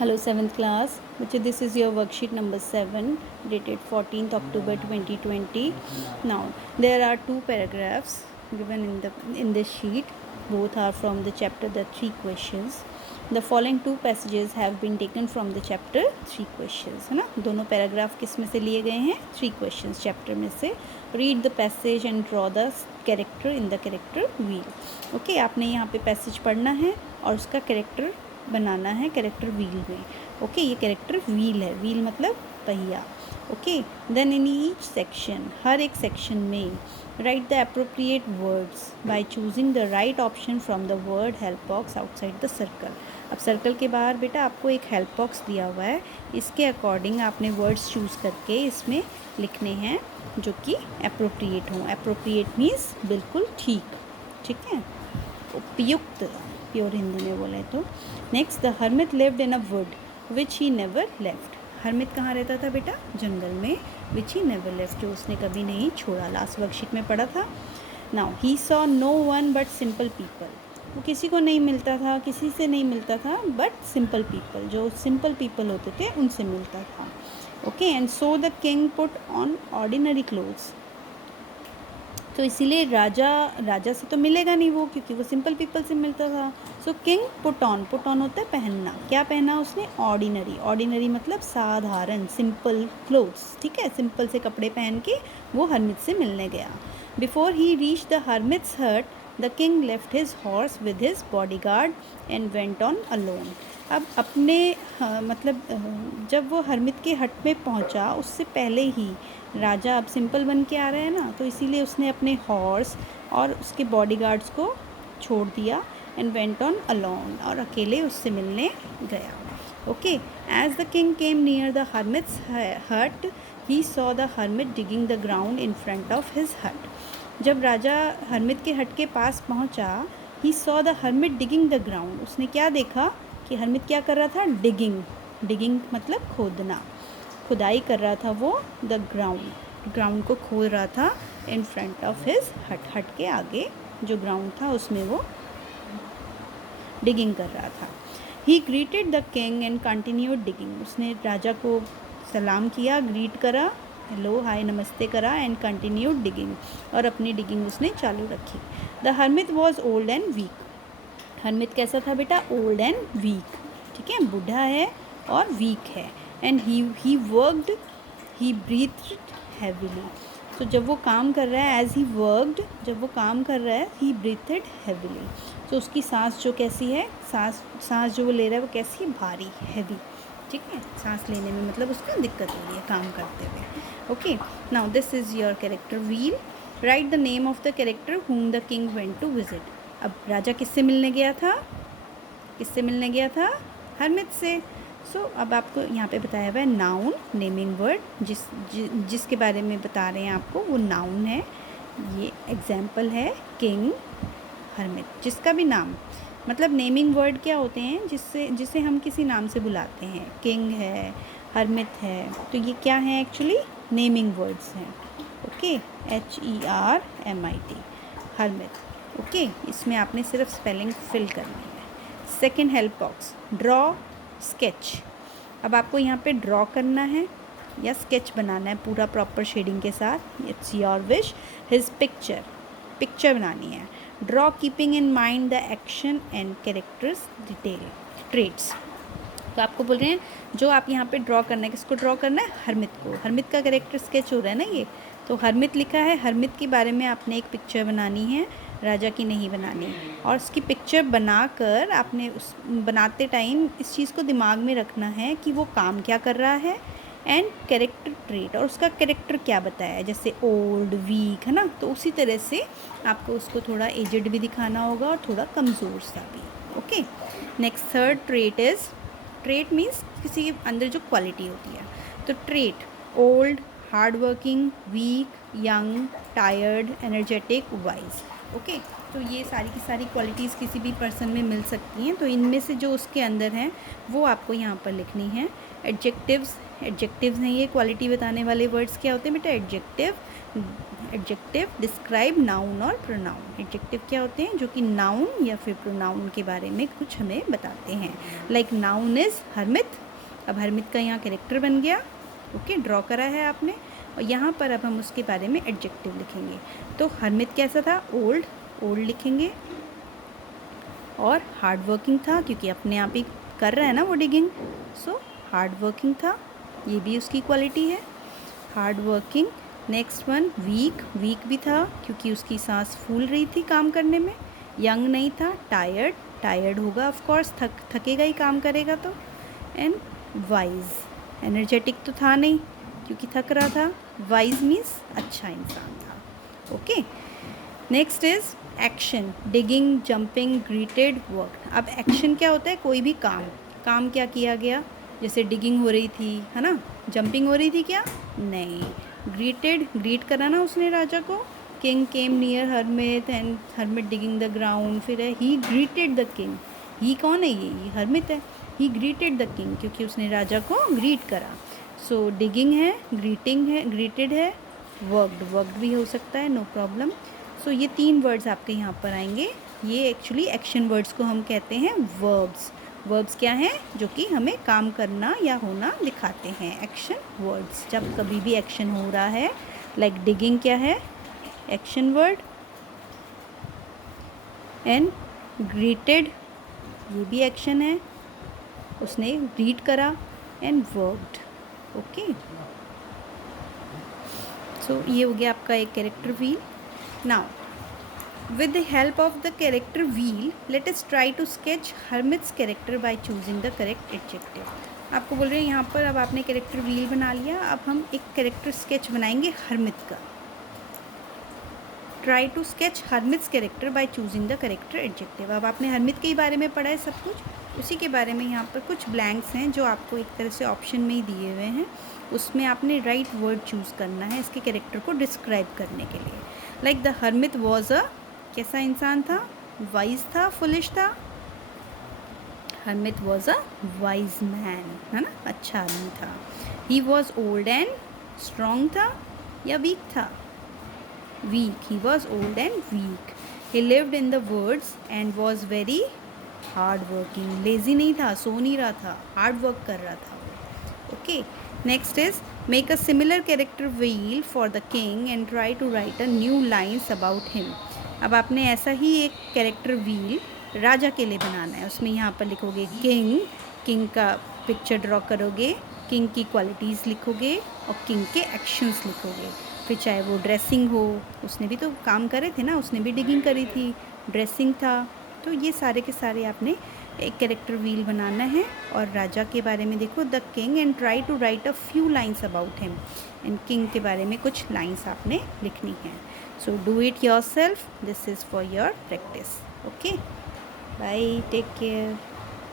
Hello 7th class, which this is your worksheet number 7 dated 14th October 2020. Now there are two paragraphs given in this sheet. Both are from the chapter The Three Questions. The following two passages have been taken from the chapter Three Questions, है ना. दोनों paragraph किस में से लिए गए हैं? Three Questions chapter में से. Read the passage and draw the character in the character wheel. Okay, आपने यहाँ पे पैसेज पढ़ना है और उसका कैरेक्टर बनाना है कैरेक्टर व्हील में. ओके, ये कैरेक्टर व्हील है. व्हील मतलब पहिया. Okay, then in each section, हर एक सेक्शन में write the appropriate words by choosing the right option from the word help box outside the circle. अब सर्कल के बाहर बेटा आपको एक हेल्प बॉक्स दिया हुआ है, इसके अकॉर्डिंग आपने वर्ड्स चूज़ करके इसमें लिखने हैं जो कि अप्रोप्रिएट हों. अप्रोप्रिएट मीन्स बिल्कुल ठीक है, उपयुक्त, प्योर हिंदी में बोले तो. Next, the hermit lived in a would which he never left. Hermit कहाँ रहता था बेटा? जंगल में. विच ही नेवर लेफ्ट, जो उसने कभी नहीं छोड़ा. लास्ट वर्कशीट में पढ़ा था. Now he saw no one but simple people. वो किसी को नहीं मिलता था, किसी से नहीं मिलता था, बट सिंपल पीपल, जो सिंपल पीपल होते थे उनसे मिलता था. Okay, and so the king put on ordinary clothes. तो इसीलिए राजा से तो मिलेगा नहीं वो, क्योंकि वो सिंपल पीपल से मिलता था. सो किंग पुट ऑन होता है पहनना. क्या पहना उसने? ऑर्डिनरी मतलब साधारण, सिंपल क्लोथ्स. ठीक है, सिंपल से कपड़े पहन के वो हर्मिट से मिलने गया. Before he reach the hermit's hut the king left his horse with his bodyguard and went on alone. अब अपने जब वो हर्मिट के हट में पहुंचा, उससे पहले ही राजा अब सिंपल बन के आ रहे हैं ना, तो इसीलिए उसने अपने हॉर्स और उसके बॉडीगार्ड्स को छोड़ दिया. एंड वेंट ऑन अलोन, और अकेले उससे मिलने गया. Okay, as the king came near the hermit's hut he saw the hermit digging the ground in front of his hut. जब राजा हर्मिट के हट के पास पहुंचा, he saw the hermit digging the ground. उसने क्या देखा कि हर्मिट क्या कर रहा था? डिगिंग मतलब खोदना, खुदाई कर रहा था वो. द ग्राउंड को खोद रहा था इन फ्रंट ऑफ हिज हट के आगे जो ग्राउंड था उसमें वो डिगिंग कर रहा था. ही greeted the king and continued digging. उसने राजा को सलाम किया, ग्रीट करा, हेलो हाय नमस्ते करा, एंड कंटिन्यूड डिगिंग, और अपनी डिगिंग उसने चालू रखी. The hermit was old and weak. Hermit कैसा था बेटा? Old and weak. ठीक है, बूढ़ा है और वीक है. And he worked, he breathed heavily. तो जब वो काम कर रहा है, एज ही वर्कड, जब वो काम कर रहा है, ही ब्रीथड हैवीली. तो उसकी सांस जो कैसी है, सांस जो वो ले रहा है वो कैसी है? भारी, हैवी. ठीक है, सांस लेने में मतलब उसको दिक्कत हो रही है काम करते हुए. Okay, now this is your character wheel. Write the name of the character whom the king went to visit. अब राजा किससे मिलने गया था? हर्मिट से. सो अब आपको यहाँ पे बताया हुआ है नाउन, नेमिंग वर्ड, जिसके बारे में बता रहे हैं आपको वो नाउन है. ये एग्जाम्पल है किंग, हर्मिट. जिसका भी नाम मतलब नेमिंग वर्ड क्या होते हैं? जिसे हम किसी नाम से बुलाते हैं. किंग है, हर्मिट है, तो ये क्या है? एक्चुअली नेमिंग वर्ड्स हैं. Okay, HERMIT, hermit. ओके, इसमें आपने सिर्फ स्पेलिंग फिल करनी है. Second help box, draw sketch. अब आपको यहाँ पे ड्रॉ करना है या स्केच बनाना है पूरा प्रॉपर शेडिंग के साथ. It's your wish. His picture बनानी है. Draw keeping in mind the action and characters traits. तो आपको बोल रहे हैं जो आप यहाँ पे ड्रॉ करना है, किसको ड्रॉ करना है? हर्मिट को. हर्मिट का कैरेक्टर स्केच हो रहा है ना ये, तो हर्मिट लिखा है. हर्मिट के बारे में आपने एक पिक्चर बनानी है, राजा की नहीं बनानी. और उसकी पिक्चर बनाकर आपने उस बनाते टाइम इस चीज़ को दिमाग में रखना है कि वो काम क्या कर रहा है, एंड कैरेक्टर ट्रेट, और उसका कैरेक्टर क्या बताया है, जैसे ओल्ड, वीक, है ना. तो उसी तरह से आपको उसको थोड़ा एजड भी दिखाना होगा और थोड़ा कमज़ोर सा भी. Okay, next third trait is, trait means किसी के अंदर जो क्वालिटी होती है. तो trait, old, hard working, weak, young, tired, energetic, wise. Okay, तो ये सारी की सारी क्वालिटीज़ किसी भी पर्सन में मिल सकती हैं. तो इनमें से जो उसके अंदर हैं वो आपको यहाँ पर लिखनी है. एडजेक्टिव्स हैं ये क्वालिटी बताने वाले वर्ड्स. क्या होते हैं बेटा? एडजेक्टिव एडजेक्टिव डिस्क्राइब नाउन और प्रोनाउन। एडजेक्टिव क्या होते हैं? जो कि नाउन या फिर प्रोनाउन के बारे में कुछ हमें बताते हैं। Like noun is Harmeet. अब हरमित का यहाँ कैरेक्टर बन गया, ओके, ड्रॉ करा है आपने, और यहाँ पर अब हम उसके बारे में एडजेक्टिव लिखेंगे। तो हरमित कैसा था? ओल्ड, ओल्ड लिखेंगे। और हार्ड वर्किंग था, क्योंकि अपने आप ही कर रहा है ना वो डिगिंग, सो हार्ड वर्किंग था, ये भी उसकी क्वालिटी है, hard working. Next one weak, weak भी था क्योंकि उसकी सांस फूल रही थी काम करने में। यंग नहीं था, टायर्ड, टायर्ड होगा ऑफ कोर्स, थकेगा ही काम करेगा तो। एंड वाइज, एनर्जेटिक तो था नहीं क्योंकि थक रहा था। वाइज मीन्स अच्छा इंसान था, okay. Next is action, digging, jumping, greeted, work. अब एक्शन क्या होता है? कोई भी काम, काम क्या किया गया? जैसे डिगिंग हो रही थी, है ना, जंपिंग हो रही थी क्या? नहीं। ग्रीटेड, ग्रीट करा ना उसने राजा को। King came near Harmeet and Harmeet digging the ground. फिर है ही ग्रीटेड द किंग। ही कौन है? ये हरमित है। ही ग्रीटेड द किंग, क्योंकि उसने राजा को ग्रीट करा। सो डिगिंग है, ग्रीटिंग है, ग्रीटेड है, वर्कड, वर्कड भी हो सकता है, नो प्रॉब्लम। सो ये 3 वर्ड्स आपके यहाँ पर आएंगे। ये एक्चुअली एक्शन वर्ड्स को हम कहते हैं वर्ब्स। वर्ब्स क्या हैं? जो कि हमें काम करना या होना दिखाते हैं, एक्शन वर्ड्स। जब कभी भी एक्शन हो रहा है, लाइक डिगिंग क्या है? Action word. एंड ग्रीटेड, ये भी एक्शन है, उसने ग्रीट करा। And worked, okay. सो ये हो गया आपका एक character wheel. Now with the help of the character wheel, let us try to sketch Hermit's character by choosing the correct adjective. आपको बोल रहे हैं यहाँ पर अब आपने कैरेक्टर व्हील बना लिया, अब हम एक कैरेक्टर स्केच बनाएंगे हरमित का। Try to sketch hermit's character by choosing the character adjective. अब आपने हरमित के ही बारे में पढ़ा है सब कुछ, उसी के बारे में यहाँ पर कुछ ब्लैंक्स हैं जो आपको एक तरह से ऑप्शन में ही दिए हुए हैं। उसमें आपने राइट वर्ड चूज़ करना है इसके कैरेक्टर को डिस्क्राइब करने के लिए। Like the hermit was a, कैसा इंसान था? वाइज था, फुलिश था? Hermit was a wise man, है ना, अच्छा आदमी था। He was old and strong था या वीक था? Weak, he was old and weak. He lived in the woods and was very hard working. Lazy नहीं था, सो नहीं रहा था, हार्ड वर्क कर रहा था वो, okay. Next is make a similar character wheel for the king and try to write a new lines about him. अब आपने ऐसा ही एक कैरेक्टर व्हील राजा के लिए बनाना है। उसमें यहाँ पर लिखोगे किंग, किंग का पिक्चर ड्रॉ करोगे, किंग की क्वालिटीज़ लिखोगे और किंग के एक्शंस लिखोगे। फिर चाहे वो ड्रेसिंग हो, उसने भी तो काम करे थे ना, उसने भी डिगिंग करी थी, ड्रेसिंग था, तो ये सारे के सारे आपने एक कैरेक्टर व्हील बनाना है। और राजा के बारे में देखो, the king, and try to write a few lines about him. And king के बारे में कुछ लाइन्स आपने लिखनी है। So do it yourself. This is for your practice. Okay. Bye. Take care.